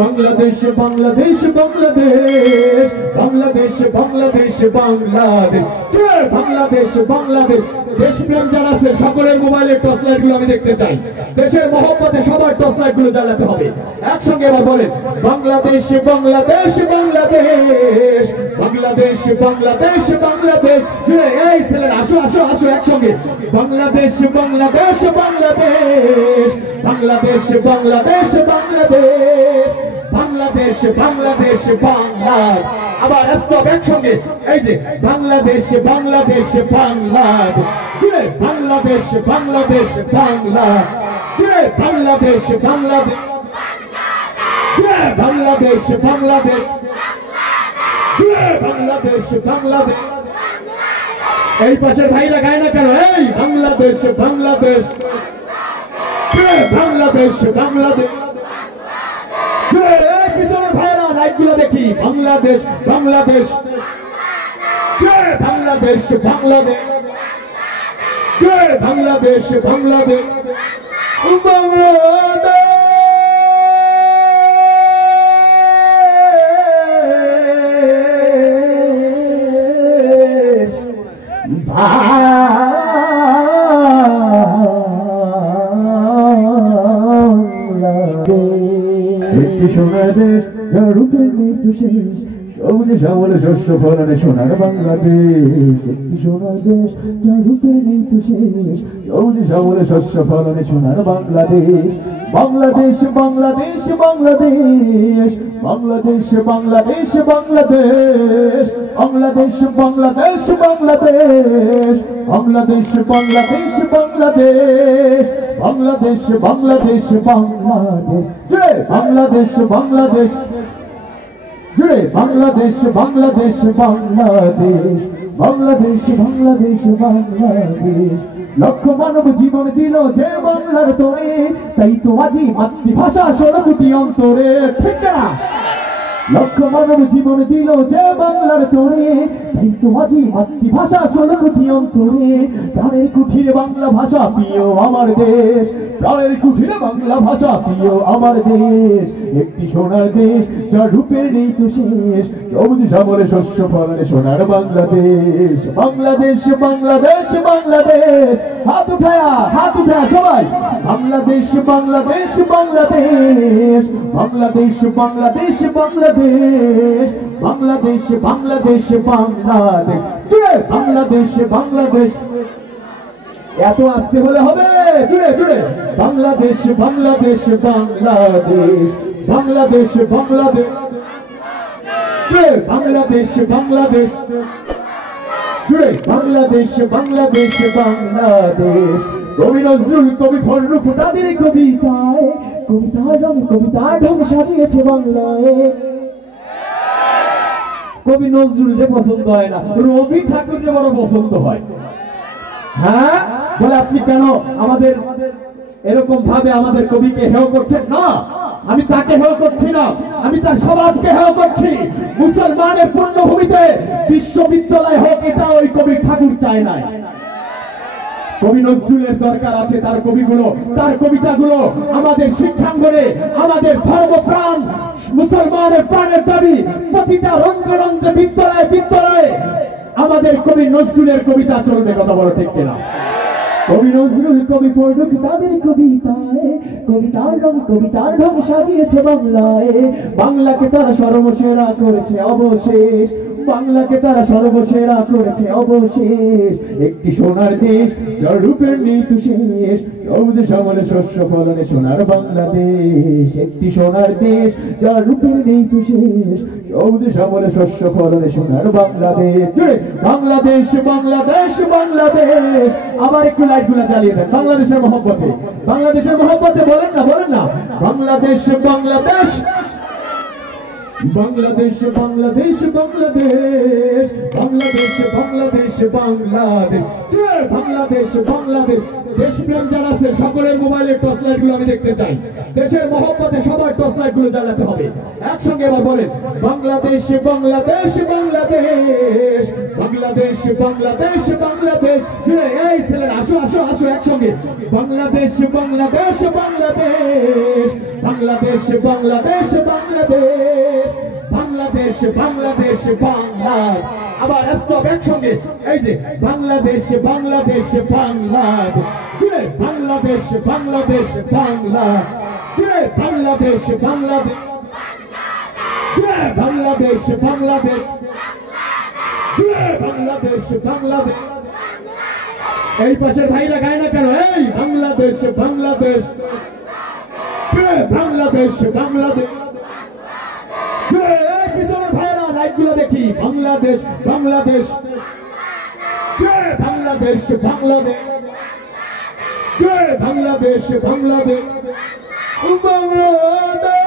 বাংলাদেশ বাংলাদেশ বাংলাদেশ বাংলাদেশ বাংলাদেশ বাংলাদেশ জয় বাংলাদেশ বাংলাদেশ। দেশপ্রেম যারা আছে সকলের মোবাইলের টর্চ লাইট গুলো আমি দেখতে চাই। দেশের মহব্বতে সবার টর্চ লাইট গুলো জ্বালাতে হবে। একসঙ্গে এবার বলেন বাংলাদেশ বাংলাদেশ বাংলাদেশ বাংলাদেশ বাংলাদেশ বাংলাদেশ। এই ছেলেরা আসো আসো আসো একসঙ্গে বাংলাদেশ বাংলাদেশ বাংলাদেশ বাংলাদেশ বাংলাদেশ বাংলাদেশ বাংলাদেশ বাংলাদেশ বাংলা। আবার স্টপ একসঙ্গে এই যে বাংলাদেশ বাংলাদেশ বাংলাদেশ বাংলাদেশ বাংলাদেশ বাংলা বাংলাদেশ বাংলাদেশ বাংলাদেশ বাংলাদেশ বাংলাদেশ বাংলাদেশ। এই পাশের ভাইরা গায় না কেন? এই বাংলাদেশ বাংলাদেশ বাংলাদেশ বাংলাদেশ। পিছনের ভাইরা লাইট গুলো দেখি বাংলাদেশ বাংলাদেশ বাংলাদেশ বাংলাদেশ বাংলাদেশ বাংলাদেশ সোনার দেশ যার রূপের নেই তো শেষ, সবুজে শ্যামলে শস্য ফলনে সোনার বাংলাদেশ। একটি সোনার দেশ যার রূপের নেই তো শেষ, সবুজে শ্যামলে শস্য ফলনে সোনার বাংলাদেশ। বাংলাদেশ বাংলাদেশ বাংলাদেশ বাংলাদেশ বাংলাদেশ বাংলাদেশ বাংলাদেশ বাংলাদেশ বাংলাদেশ বাংলাদেশ বাংলাদেশ বাংলাদেশ বাংলাদেশ বাংলাদেশ বাংলাদেশ জয় বাংলাদেশ বাংলাদেশ জয় বাংলাদেশ বাংলাদেশ বাংলাদেশ বাংলাদেশ বাংলাদেশ বাংলাদেশ। লক্ষ মানব জীবন দিল যে বাংলার তোরে, তাই তো আজি মাতৃভাষা 16 কোটি অন্তরে। ঠিক না? লক্ষ মানব জীবন দিল যে বাংলার তোরে, তাই তো আজি মাতৃভাষা 16 কোটি অন্তরে। প্রাণের কুঠিরে বাংলা ভাষা প্রিয় আমার দেশ, প্রাণের কুঠিরে বাংলা ভাষা প্রিয় আমার দেশ। একটি সোনার দেশ যার রূপের নেই তো শেষ, সবুজ শ্যামলে শস্য ফলনে সোনার বাংলাদেশ। বাংলাদেশ বাংলাদেশ বাংলাদেশ হাত উঠায়া সবাই বাংলাদেশ বাংলাদেশ বাংলাদেশ বাংলাদেশ বাংলাদেশ বাংলাদেশ বাংলাদেশ বাংলাদেশ বাংলাদেশ জুড়ে বাংলাদেশ বাংলাদেশ। এত আসতে হলে হবে জুড়ে জুড়ে বাংলাদেশ বাংলাদেশ বাংলাদেশ বাংলাদেশ বাংলাদেশ জুড়ে বাংলাদেশ বাংলাদেশ জুড়ে বাংলাদেশ বাংলাদেশ বাংলাদেশ। কবি নজরুল কবি ফররুখ তাদের কবিতায় কবিতার ঢং সাজিয়েছে বাংলায়। কবি নজরুল পছন্দ হয় না, রবি ঠাকুরের বড় পছন্দ হয়। হ্যাঁ বলে আপনি কেন আমাদের এরকম ভাবে আমাদের কবিকে হেয় করছেন? না, আমি তাকে হেয় করছি না, আমি তার স্বভাবকে হেয় করছি। মুসলমানের পূর্ণভূমিতে বিশ্ববিদ্যালয় হোক, এটা ওই কবি ঠাকুর চায় নাই। কবি নজরুলের দরকার আছে তার কবিগুলো, তার কবিতাগুলো আমাদের শিক্ষাঙ্গনে, আমাদের ধর্মপ্রাণ মুসলমানের প্রাণের দাবি। প্রতিটা রন্ধ্রে রন্ধ্রে বিদ্যালয়ে বিদ্যালয়ে আমাদের কবি নজরুলের কবিতা চলবে। কথা বলো ঠিক কিনা? কবি নজরুল কবি ফররুখ তাদের কবিতায় কবিতার ঢং সাজিয়েছে বাংলায়। বাংলাকে তারা সর্বসেরা করেছে অবশেষ, বাংলাকে তারা সর্বসেরা করেছে অবশেষ। একটি সোনার দেশ যার রূপের নেই তো শেষ, সবুজ শ্যামলে শস্য ফলনে সোনার বাংলাদেশ। একটি সোনার দেশ যার রূপের নেই তো শেষ, সবুজ শ্যামলে শস্য ফলনে সোনার বাংলাদেশ। বাংলাদেশ বাংলাদেশ বাংলাদেশ। আবার একটু লাইট গুলা জ্বালিয়ে দেন বাংলাদেশের মহব্বতে, বাংলাদেশের মহব্বতে। বলেন না বাংলাদেশ বাংলাদেশ বাংলাদেশ বাংলাদেশ বাংলাদেশ বাংলাদেশ বাংলাদেশ বাংলাদেশ বাংলাদেশ বাংলাদেশ। দেশপ্রেম যারা আছে সকলের মোবাইলের টর্চ লাইট গুলো আমি দেখতে চাই। দেশের মহব্বতে সবার টর্চ লাইট গুলো জ্বালাতে হবে। একসঙ্গে এবার বলেন বাংলাদেশ বাংলাদেশ বাংলাদেশ বাংলাদেশ বাংলাদেশ বাংলাদেশ। এই ছেলেরা আসো আসো আসো একসঙ্গে বাংলাদেশ বাংলাদেশ বাংলাদেশ বাংলাদেশ বাংলাদেশ বাংলাদেশ বাংলাদেশ বাংলাদেশ বাংলাদেশ আবার স্টপ একসঙ্গে এই যে বাংলাদেশ বাংলাদেশ বাংলাদেশ জয় বাংলাদেশ বাংলাদেশ বাংলাদেশ জয় বাংলাদেশ বাংলাদেশ জয় বাংলাদেশ বাংলাদেশ জয় বাংলাদেশ বাংলাদেশ এই পাশের ভাইরা গায় না কেন এই বাংলাদেশ বাংলাদেশ জয় বাংলাদেশ বাংলাদেশ জয় পিছনের ভাইরা লাইটগুলো দেখি বাংলাদেশ বাংলাদেশ জয় বাংলাদেশ বাংলাদেশ জয় বাংলাদেশ বাংলাদেশ বাংলাদেশ